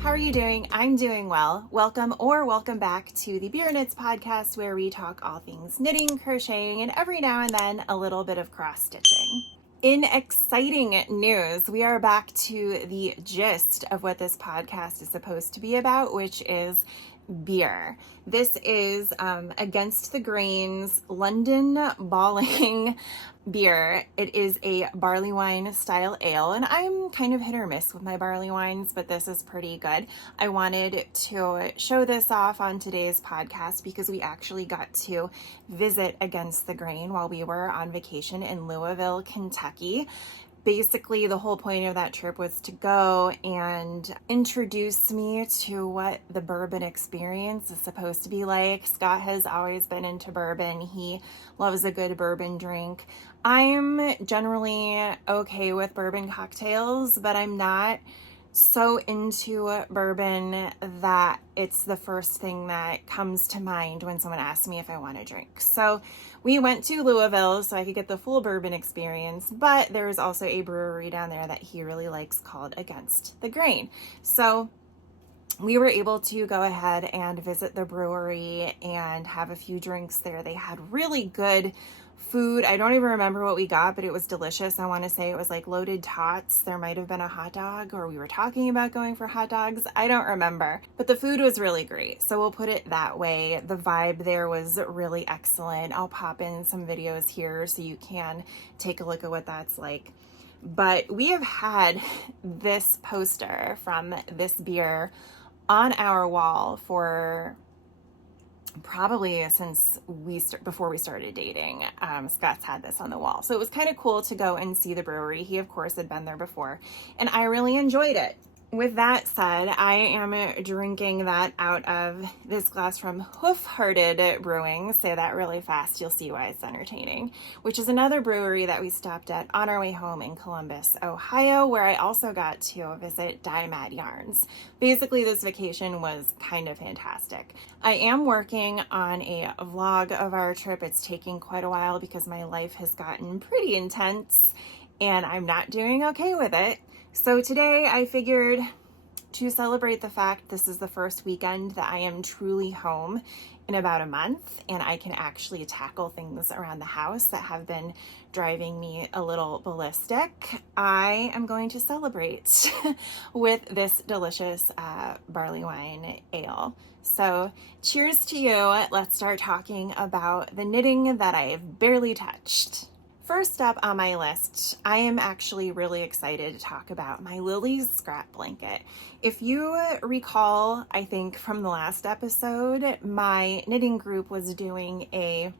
How are you doing? I'm doing well. Welcome back to the KNITS podcast, where we talk all things knitting, crocheting, and every now and then a little bit of cross stitching. In exciting news, we are back to the gist of what this podcast is supposed to be about, which is beer. This is Against the Grain's London Balling beer. It is a barley wine style ale, and I'm kind of hit or miss with my barley wines, but this is pretty good. I wanted to show this off on today's podcast because we actually got to visit Against the Grain while we were on vacation in Louisville, Kentucky. Basically, the whole point of that trip was to go and introduce me to what the bourbon experience is supposed to be like. Scott has always been into bourbon. He loves a good bourbon drink. I'm generally okay with bourbon cocktails, but I'm not so into bourbon that it's the first thing that comes to mind when someone asks me if I want to drink. So we went to Louisville so I could get the full bourbon experience, but there's also a brewery down there that he really likes called Against the Grain. So we were able to go ahead and visit the brewery and have a few drinks there. They had really good food. I don't even remember what we got, but it was delicious. I want to say it was like loaded tots. There might have been a hot dog, or we were talking about going for hot dogs. I don't remember, but the food was really great. So we'll put it that way. The vibe there was really excellent. I'll pop in some videos here so you can take a look at what that's like. But we have had this poster from this beer on our wall for probably since before we started dating. Scott's had this on the wall. So it was kind of cool to go and see the brewery. He, of course, had been there before, and I really enjoyed it. With that said, I am drinking that out of this glass from Hoof-Hearted Brewing. Say that really fast, you'll see why it's entertaining, which is another brewery that we stopped at on our way home in Columbus, Ohio, where I also got to visit Dye Mad Yarns. Basically, this vacation was kind of fantastic. I am working on a vlog of our trip. It's taking quite a while because my life has gotten pretty intense and I'm not doing okay with it. So today I figured to celebrate the fact this is the first weekend that I am truly home in about a month and I can actually tackle things around the house that have been driving me a little ballistic. I am going to celebrate with this delicious barley wine ale. So cheers to you. Let's start talking about the knitting that I've barely touched. First up on my list, I am actually really excited to talk about my Lily's scrap blanket. If you recall, I think from the last episode, my knitting group was doing a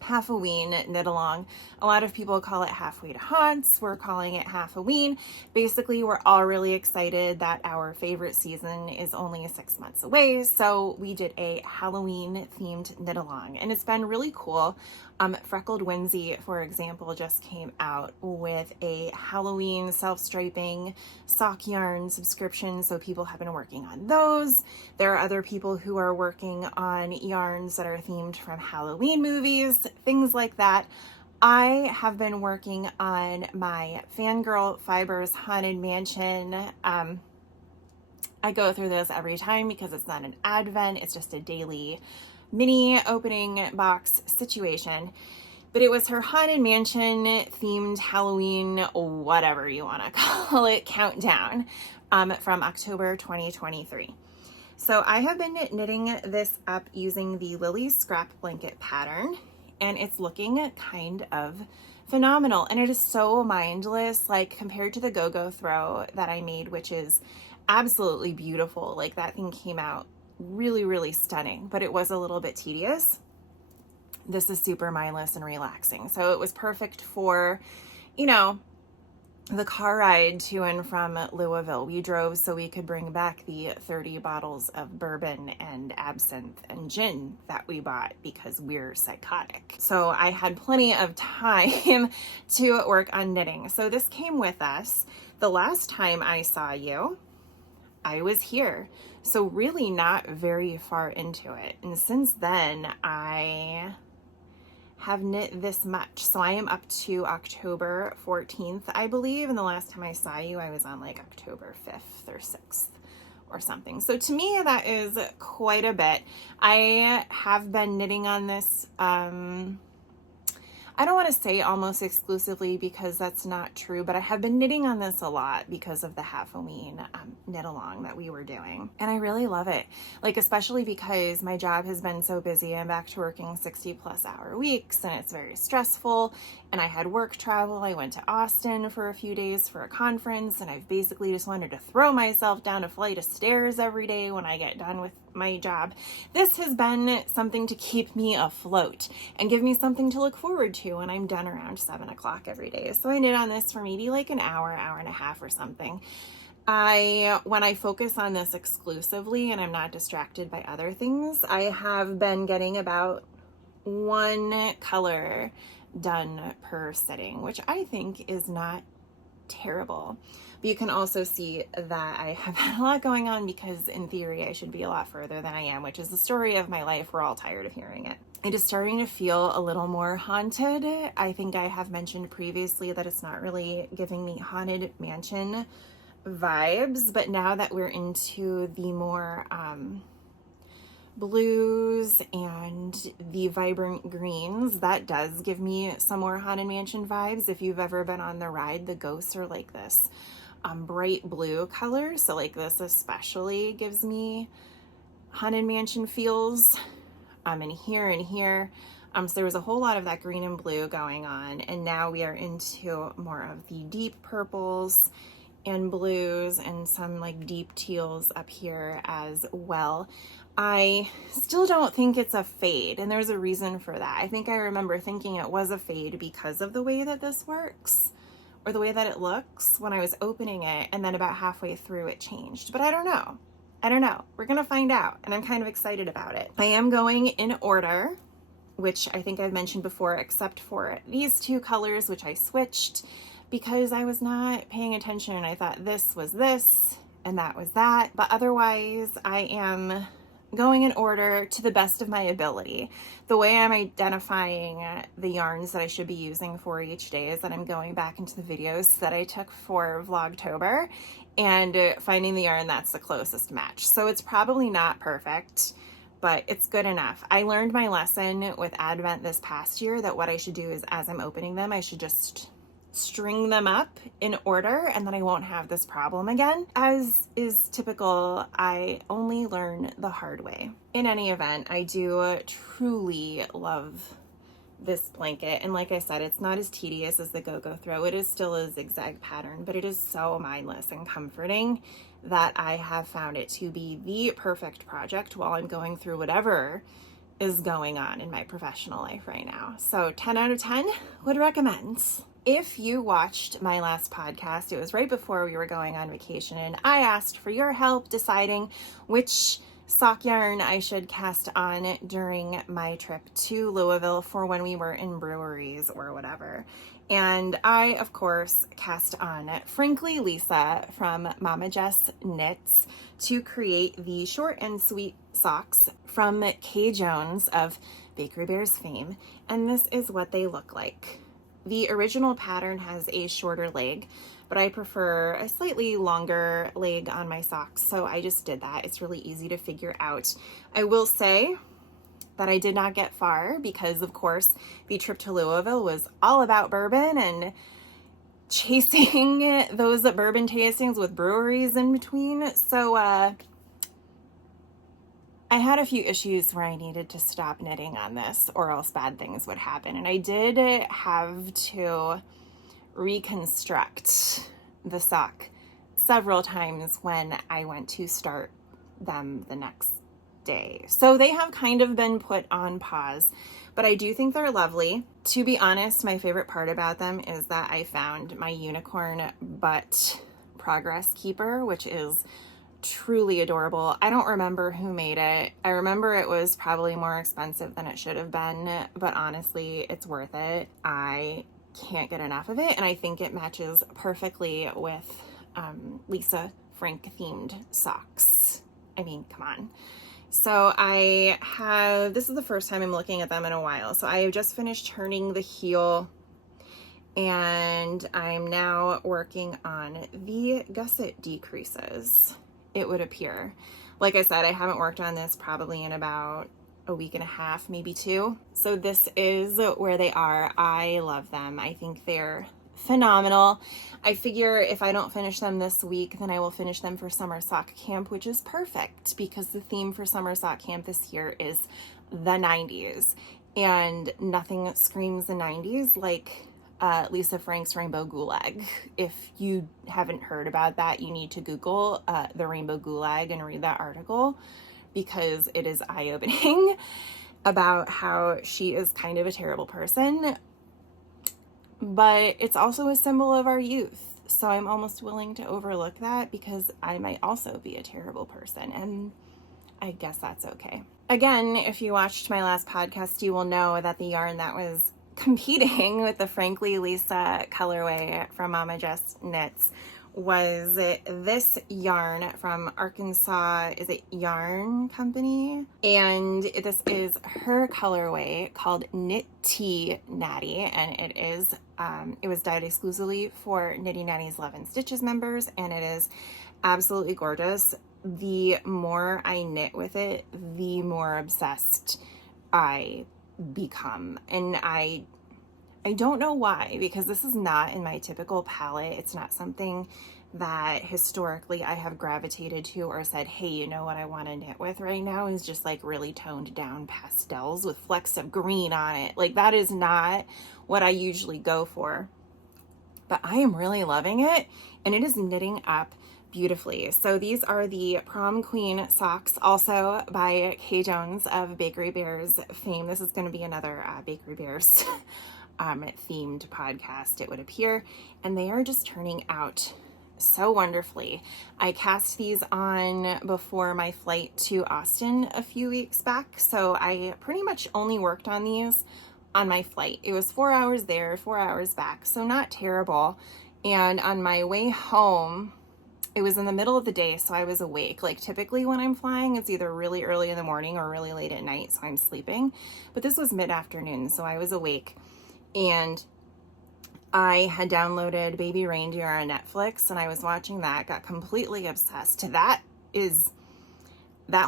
Half-a-ween knit along. A lot of people call it halfway to haunts. We're calling it half-a-ween. Basically, we're all really excited that our favorite season is only 6 months away. So we did a Halloween themed knit along and it's been really cool. Freckled Whimsy, for example, just came out with a Halloween self-striping sock yarn subscription. So people have been working on those. There are other people who are working on yarns that are themed from Halloween movies, things like that. I have been working on my Fangirl Fibers Haunted Mansion. I go through this every time because it's not an advent, it's just a daily mini opening box situation. But it was her Haunted Mansion themed Halloween, whatever you want to call it, countdown from October 2023. So I have been knitting this up using the Lily's scrap blanket pattern, and it's looking kind of phenomenal. And it is so mindless, like compared to the Go-Go Throw that I made, which is absolutely beautiful. Like that thing came out really, really stunning, but it was a little bit tedious. This is super mindless and relaxing. So it was perfect for, you know, the car ride to and from Louisville. We drove so we could bring back the 30 bottles of bourbon and absinthe and gin that we bought because we're psychotic. So I had plenty of time to work on knitting. So this came with us. The last time I saw you, I was here. So really not very far into it. And since then, I have knit this much. So I am up to October 14th, I believe. And the last time I saw you, I was on like October 5th or 6th or something. So to me, that is quite a bit. I have been knitting on this, I don't want to say almost exclusively because that's not true, but I have been knitting on this a lot because of the Halloween knit along that we were doing. And I really love it. Like, especially because my job has been so busy. I'm back to working 60+ hour weeks and it's very stressful. And I had work travel. I went to Austin for a few days for a conference, and I've basically just wanted to throw myself down a flight of stairs every day when I get done with my job. This has been something to keep me afloat and give me something to look forward to when I'm done around 7 o'clock every day. So I knit on this for maybe like an hour, hour and a half or something. When I focus on this exclusively and I'm not distracted by other things, I have been getting about one color done per sitting, which I think is not terrible. But you can also see that I have had a lot going on because in theory I should be a lot further than I am, which is the story of my life. We're all tired of hearing it. It is starting to feel a little more haunted. I think I have mentioned previously that it's not really giving me haunted mansion vibes, but now that we're into the more blues and the vibrant greens, that does give me some more haunted mansion vibes. If you've ever been on the ride, the ghosts are like this bright blue color, so like this especially gives me haunted mansion feels. And here so there was a whole lot of that green and blue going on, and now we are into more of the deep purples and blues and some like deep teals up here as well. I still don't think it's a fade, and there's a reason for that. I think I remember thinking it was a fade because of the way that this works, or the way that it looks when I was opening it, and then about halfway through it changed. But I don't know. We're gonna find out, and I'm kind of excited about it. I am going in order, which I think I've mentioned before, except for these two colors, which I switched because I was not paying attention and I thought this was this and that was that. But otherwise, I am going in order to the best of my ability. The way I'm identifying the yarns that I should be using for each day is that I'm going back into the videos that I took for Vlogtober and finding the yarn that's the closest match. So it's probably not perfect, but it's good enough. I learned my lesson with Advent this past year that what I should do is, as I'm opening them, I should just string them up in order, and then I won't have this problem again. As is typical, I only learn the hard way. In any event, I do truly love this blanket, and like I said, it's not as tedious as the Go-Go Throw. It is still a zigzag pattern, but it is so mindless and comforting that I have found it to be the perfect project while I'm going through whatever is going on in my professional life right now. So 10 out of 10 would recommend. If you watched my last podcast, it was right before we were going on vacation, and I asked for your help deciding which sock yarn I should cast on during my trip to Louisville for when we were in breweries or whatever. And I, of course, cast on Frankly Lisa from Mama Jess Knits to create the short and sweet socks from Kay Jones of Bakery Bears fame. And this is what they look like. The original pattern has a shorter leg, but I prefer a slightly longer leg on my socks, so I just did that. It's really easy to figure out. I will say that I did not get far because, of course, the trip to Louisville was all about bourbon and chasing those bourbon tastings with breweries in between. So I had a few issues where I needed to stop knitting on this or else bad things would happen. And I did have to reconstruct the sock several times when I went to start them the next day. So they have kind of been put on pause, but I do think they're lovely. To be honest, my favorite part about them is that I found my unicorn butt progress keeper, which is truly adorable. I don't remember who made it. I remember it was probably more expensive than it should have been, but honestly, it's worth it. I can't get enough of it, and I think it matches perfectly with Lisa Frank themed socks. I mean, come on. So this is the first time I'm looking at them in a while. So I have just finished turning the heel, and I'm now working on the gusset decreases. it would appear. Like I said, I haven't worked on this probably in about a week and a half, maybe 2. So this is where they are. I love them. I think they're phenomenal. I figure if I don't finish them this week, then I will finish them for summer sock camp, which is perfect because the theme for summer sock camp this year is the 90s, and nothing screams the 90s like Lisa Frank's Rainbow Gulag. If you haven't heard about that, you need to Google the Rainbow Gulag and read that article, because it is eye-opening about how she is kind of a terrible person, but it's also a symbol of our youth. So I'm almost willing to overlook that because I might also be a terrible person, and I guess that's okay. Again, if you watched my last podcast, you will know that the yarn that was competing with the Frankly Lisa colorway from Mama Jess Knits was this yarn from Arkansas, is it Yarn Company? And this is her colorway called Knit Tea Natty, and it is it was dyed exclusively for Knitty Natty's Love and Stitches members, and it is absolutely gorgeous. The more I knit with it, the more obsessed I become, and I don't know why, because this is not in my typical palette. It's not something that historically I have gravitated to or said, hey, you know what I want to knit with right now is just like really toned down pastels with flecks of green on it. Like, that is not what I usually go for, but I am really loving it, and it is knitting up beautifully. So these are the Prom Queen socks, also by Kay Jones of Bakery Bears fame. This is going to be another Bakery Bears themed podcast, it would appear, and they are just turning out so wonderfully. I cast these on before my flight to Austin a few weeks back, so I pretty much only worked on these on my flight. It was 4 hours there, 4 hours back, so not terrible. And on my way home, it was in the middle of the day, so I was awake. Like, typically when I'm flying, it's either really early in the morning or really late at night, so I'm sleeping. But this was mid-afternoon, so I was awake. And I had downloaded Baby Reindeer on Netflix, and I was watching that, got completely obsessed. That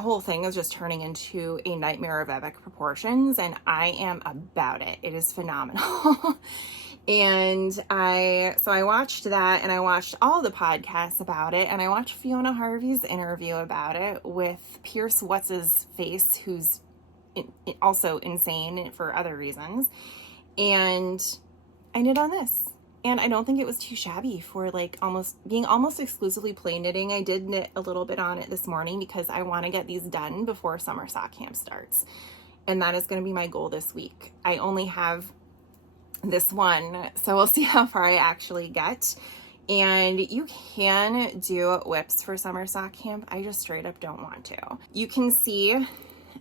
whole thing is just turning into a nightmare of epic proportions, and I am about it. It is phenomenal. And I watched that, and I watched all the podcasts about it, and I watched Fiona Harvey's interview about it with Pierce What's-His-Face, who's also insane for other reasons. And I knit on this, and I don't think it was too shabby for like almost exclusively plain knitting. I did knit a little bit on it this morning because I want to get these done before summer sock camp starts, and that is going to be my goal this week. I only have this one, so we'll see how far I actually get. And you can do whips for summer sock camp. I just straight up don't want to. You can see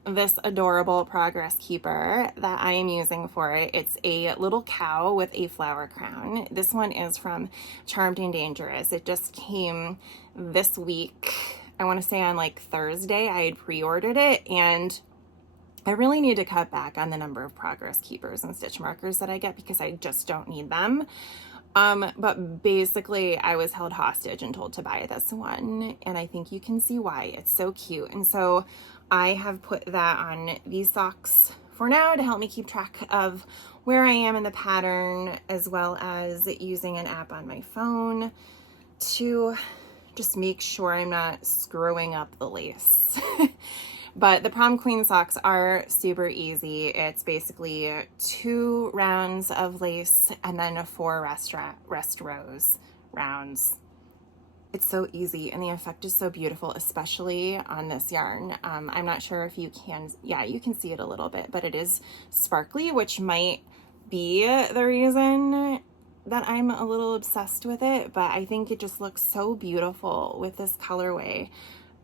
this adorable progress keeper that I am using for it. It's a little cow with a flower crown. This one is from Charmed and Dangerous. It just came this week. I want to say on like Thursday I had pre-ordered it, and I really need to cut back on the number of progress keepers and stitch markers that I get because I just don't need them. But basically I was held hostage and told to buy this one, and I think you can see why. It's so cute. And so I have put that on these socks for now to help me keep track of where I am in the pattern, as well as using an app on my phone to just make sure I'm not screwing up the lace. But the Prom Queen socks are super easy. It's basically 2 rounds of lace and then 4 rest rows rounds. It's so easy, and the effect is so beautiful, especially on this yarn. I'm not sure if you can, yeah, you can see it a little bit, but it is sparkly, which might be the reason that I'm a little obsessed with it, but I think it just looks so beautiful with this colorway.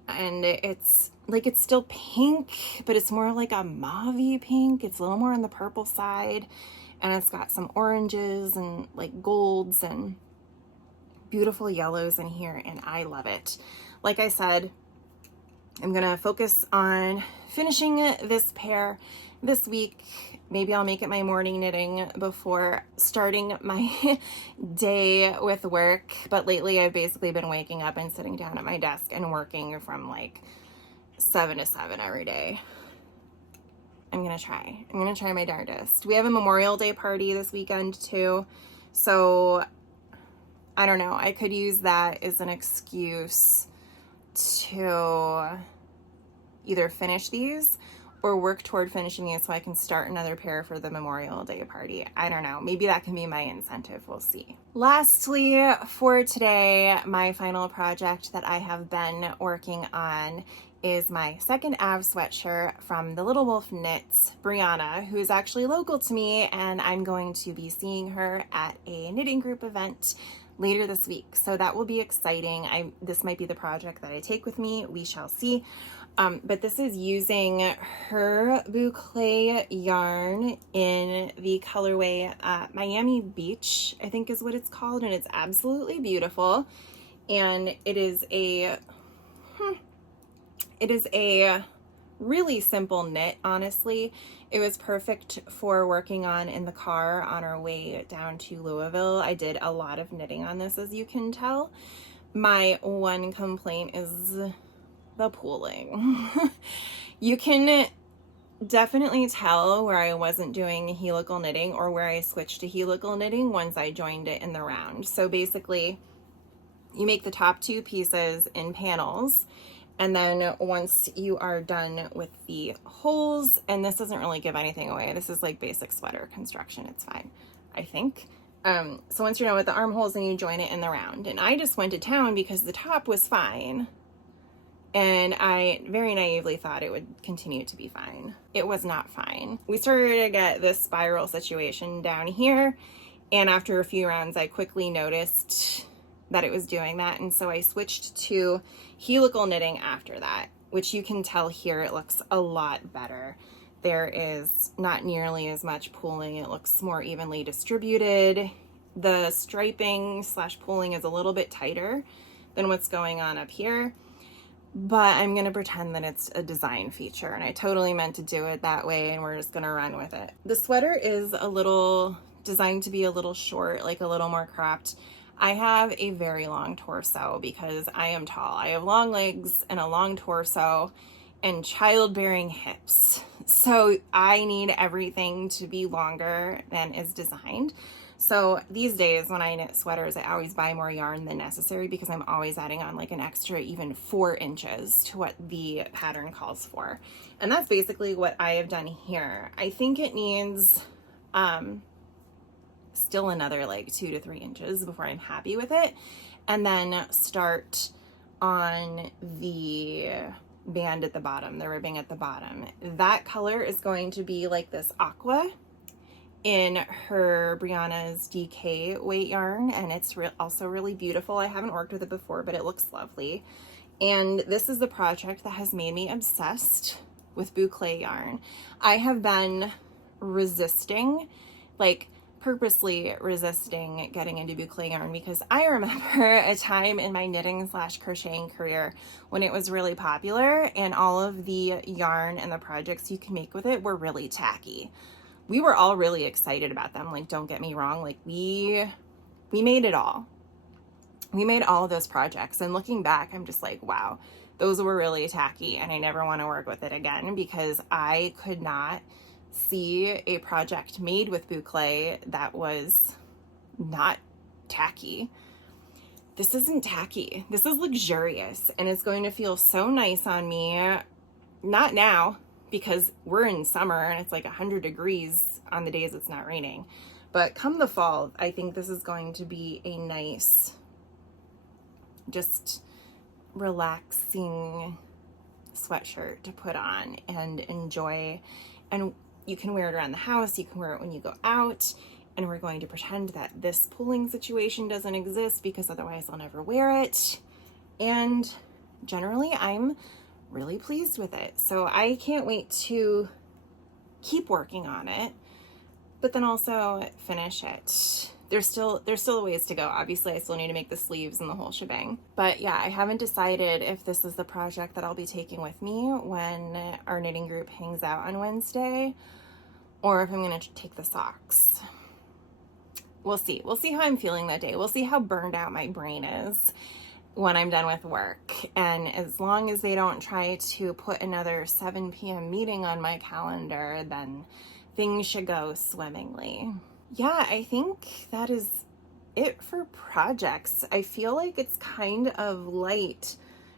And it's like, it's still pink, but it's more like a mauve-y pink. It's a little more on the purple side, and it's got some oranges and like golds and beautiful yellows in here, and I love it. Like I said, I'm gonna focus on finishing this pair this week. Maybe I'll make it my morning knitting before starting my day with work. But lately I've basically been waking up and sitting down at my desk and working from like 7 to 7 every day. I'm gonna try my darndest. We have a Memorial Day party this weekend too. So I don't know. I could use that as an excuse to either finish these or work toward finishing these so I can start another pair for the Memorial Day party. I don't know. Maybe that can be my incentive. We'll see. Lastly, for today, my final project that I have been working on is my second Av sweatshirt from the Little Wolf Knits, Brianna, who is actually local to me, and I'm going to be seeing her at a knitting group event later this week. So that will be exciting. This might be the project that I take with me. We shall see. But this is using her boucle yarn in the colorway Miami Beach, I think is what it's called, and it's absolutely beautiful. And it is a really simple knit, honestly. It was perfect for working on in the car on our way down to Louisville. I did a lot of knitting on this, as you can tell. My one complaint is the pooling. You can definitely tell where I wasn't doing helical knitting or where I switched to helical knitting once I joined it in the round. So basically, you make the top two pieces in panels, and then once you are done with the holes, and this doesn't really give anything away, this is like basic sweater construction, it's fine, I think. So once you're done with the armholes, then you join it in the round. And I just went to town because the top was fine, and I very naively thought it would continue to be fine. It was not fine. We started to get this spiral situation down here, and after a few rounds, I quickly noticed that it was doing that, and so I switched to helical knitting after that, which you can tell here it looks a lot better. There is not nearly as much pooling. It looks more evenly distributed. The striping / pooling is a little bit tighter than what's going on up here, but I'm gonna pretend that it's a design feature, and I totally meant to do it that way, and we're just gonna run with it. The sweater is a little designed to be a little short, like a little more cropped. I have a very long torso because I am tall. I have long legs and a long torso and childbearing hips. So I need everything to be longer than is designed. So these days when I knit sweaters, I always buy more yarn than necessary because I'm always adding on like an extra even 4 inches to what the pattern calls for. And that's basically what I have done here. I think it needs still another like 2 to 3 inches before I'm happy with it, and then start on the band at the bottom, the ribbing at the bottom. That color is going to be like this aqua in her Brianna's DK weight yarn, and it's also really beautiful. I haven't worked with it before, but it looks lovely. And this is the project that has made me obsessed with boucle yarn. I have been resisting, like purposely resisting getting into boucle yarn because I remember a time in my knitting / crocheting career when it was really popular and all of the yarn and the projects you can make with it were really tacky. We were all really excited about them, like don't get me wrong, like we made it all. We made all of those projects, and looking back I'm just like, wow, those were really tacky, and I never want to work with it again because I could not see a project made with boucle that was not tacky. This isn't tacky. This is luxurious, and it's going to feel so nice on me. Not now because we're in summer and it's like 100 degrees on the days it's not raining, but come the fall, I think this is going to be a nice, just relaxing sweatshirt to put on and enjoy. And you can wear it around the house, you can wear it when you go out, and we're going to pretend that this pooling situation doesn't exist because otherwise I'll never wear it. And generally I'm really pleased with it. So I can't wait to keep working on it, but then also finish it. there's still a ways to go. Obviously, I still need to make the sleeves and the whole shebang. But yeah, I haven't decided if this is the project that I'll be taking with me when our knitting group hangs out on Wednesday, or if I'm going to take the socks. We'll see. We'll see how I'm feeling that day. We'll see how burned out my brain is when I'm done with work. And as long as they don't try to put another 7 p.m. meeting on my calendar, then things should go swimmingly. Yeah, I think that is it for projects. I feel like it's kind of light,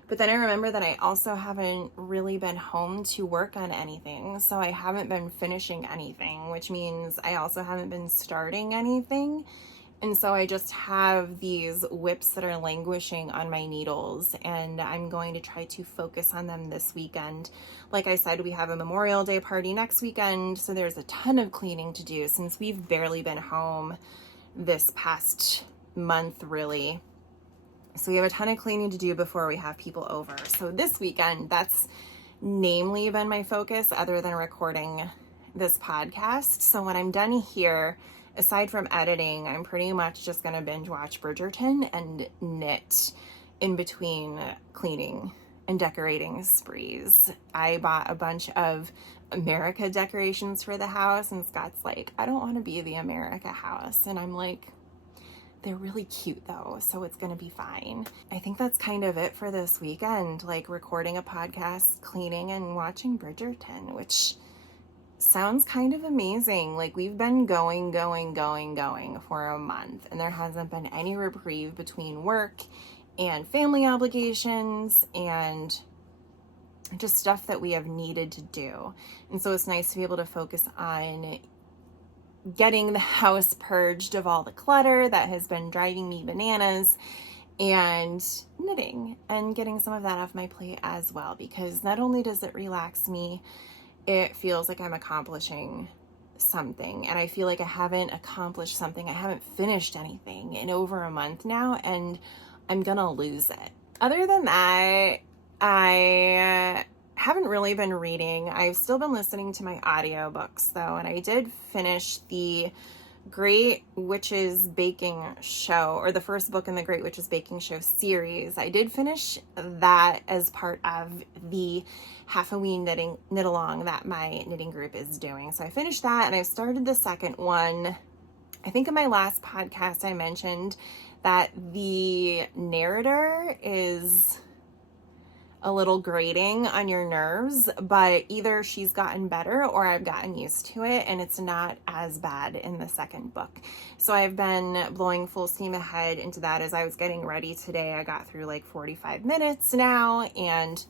but then I remember that I also haven't really been home to work on anything. So I haven't been finishing anything, which means I also haven't been starting anything. And so I just have these whips that are languishing on my needles, and I'm going to try to focus on them this weekend. Like I said, we have a Memorial Day party next weekend, so there's a ton of cleaning to do since we've barely been home this past month, really. So we have a ton of cleaning to do before we have people over. So this weekend, that's namely been my focus other than recording this podcast. So when I'm done here, aside from editing, I'm pretty much just going to binge watch Bridgerton and knit in between cleaning and decorating sprees. I bought a bunch of America decorations for the house, and Scott's like, I don't want to be the America house. And I'm like, they're really cute though, so it's going to be fine. I think that's kind of it for this weekend, like recording a podcast, cleaning, and watching Bridgerton, which sounds kind of amazing. Like, we've been going for a month, and there hasn't been any reprieve between work and family obligations and just stuff that we have needed to do. And so it's nice to be able to focus on getting the house purged of all the clutter that has been driving me bananas, and knitting and getting some of that off my plate as well, because not only does it relax me, it feels like I'm accomplishing something. And I feel like I haven't accomplished something. I haven't finished anything in over a month now, and I'm gonna lose it. Other than that, I haven't really been reading. I've still been listening to my audiobooks though, and I did finish the Great Witches Baking Show, or the first book in the Great Witches Baking Show series. I did finish that as part of the Half-a-Ween knit along that my knitting group is doing. So I finished that, and I started the second one. I think in my last podcast I mentioned that the narrator is a little grating on your nerves, but either she's gotten better or I've gotten used to it, and it's not as bad in the second book. So I've been blowing full steam ahead into that. As I was getting ready today, I got through like 45 minutes now, and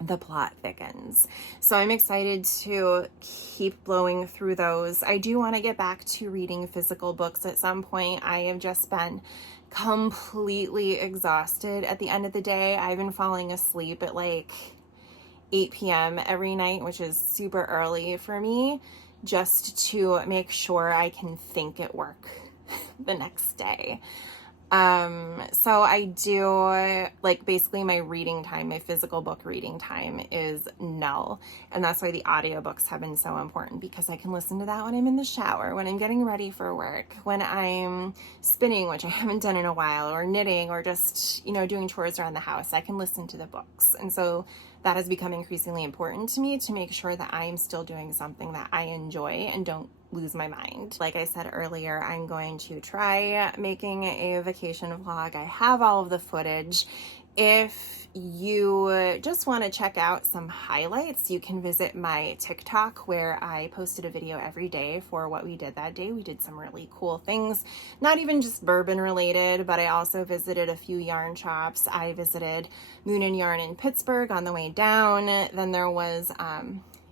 the plot thickens. So I'm excited to keep blowing through those. I do want to get back to reading physical books at some point. I have just been completely exhausted at the end of the day. I've been falling asleep at like 8 p.m. every night, which is super early for me, just to make sure I can think at work the next day. So I do, like, basically my reading time, my physical book reading time is null. And that's why the audiobooks have been so important, because I can listen to that when I'm in the shower, when I'm getting ready for work, when I'm spinning, which I haven't done in a while, or knitting, or just, doing chores around the house. I can listen to the books. And so that has become increasingly important to me, to make sure that I'm still doing something that I enjoy and don't lose my mind. Like I said earlier, I'm going to try making a vacation vlog. I have all of the footage. If you just want to check out some highlights, you can visit my TikTok, where I posted a video every day for what we did that day. We did some really cool things, not even just bourbon related, but I also visited a few yarn shops. I visited Moon and Yarn in Pittsburgh on the way down. Then there was,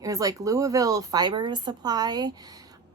it was like Louisville Fiber Supply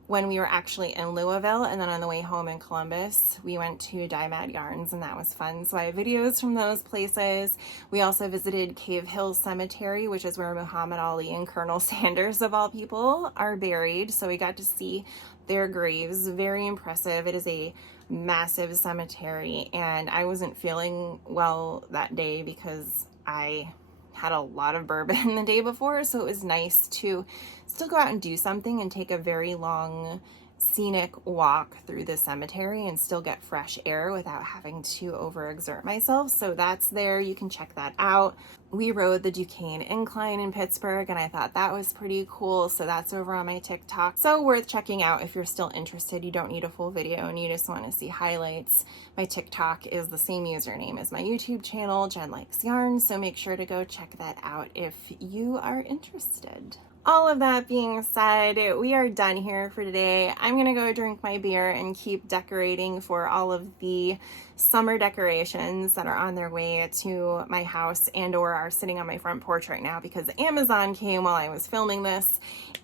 when we were actually in Louisville, and then on the way home in Columbus, we went to Dymad Yarns, and that was fun. So I have videos from those places. We also visited Cave Hill Cemetery, which is where Muhammad Ali and Colonel Sanders, of all people, are buried. So we got to see their graves. Very impressive. It is a massive cemetery, and I wasn't feeling well that day because I had a lot of bourbon the day before, so it was nice to still go out and do something and take a very long scenic walk through the cemetery and still get fresh air without having to overexert myself. So that's there. You can check that out. We rode the Duquesne Incline in Pittsburgh, and I thought that was pretty cool. So that's over on my TikTok. So worth checking out if you're still interested. You don't need a full video and you just want to see highlights. My TikTok is the same username as my YouTube channel, Jen Likes Yarn. So make sure to go check that out if you are interested. All of that being said, we are done here for today. I'm gonna go drink my beer and keep decorating for all of the summer decorations that are on their way to my house and or are sitting on my front porch right now because Amazon came while I was filming this.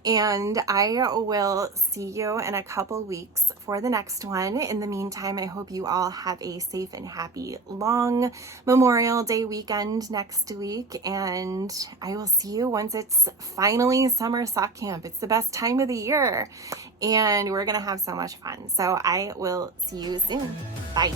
And I will see you in a couple weeks for the next one. In the meantime, I hope you all have a safe and happy long Memorial Day weekend next week. And I will see you once it's finally summer sock camp. It's the best time of the year and we're gonna have so much fun. So I will see you soon. Bye.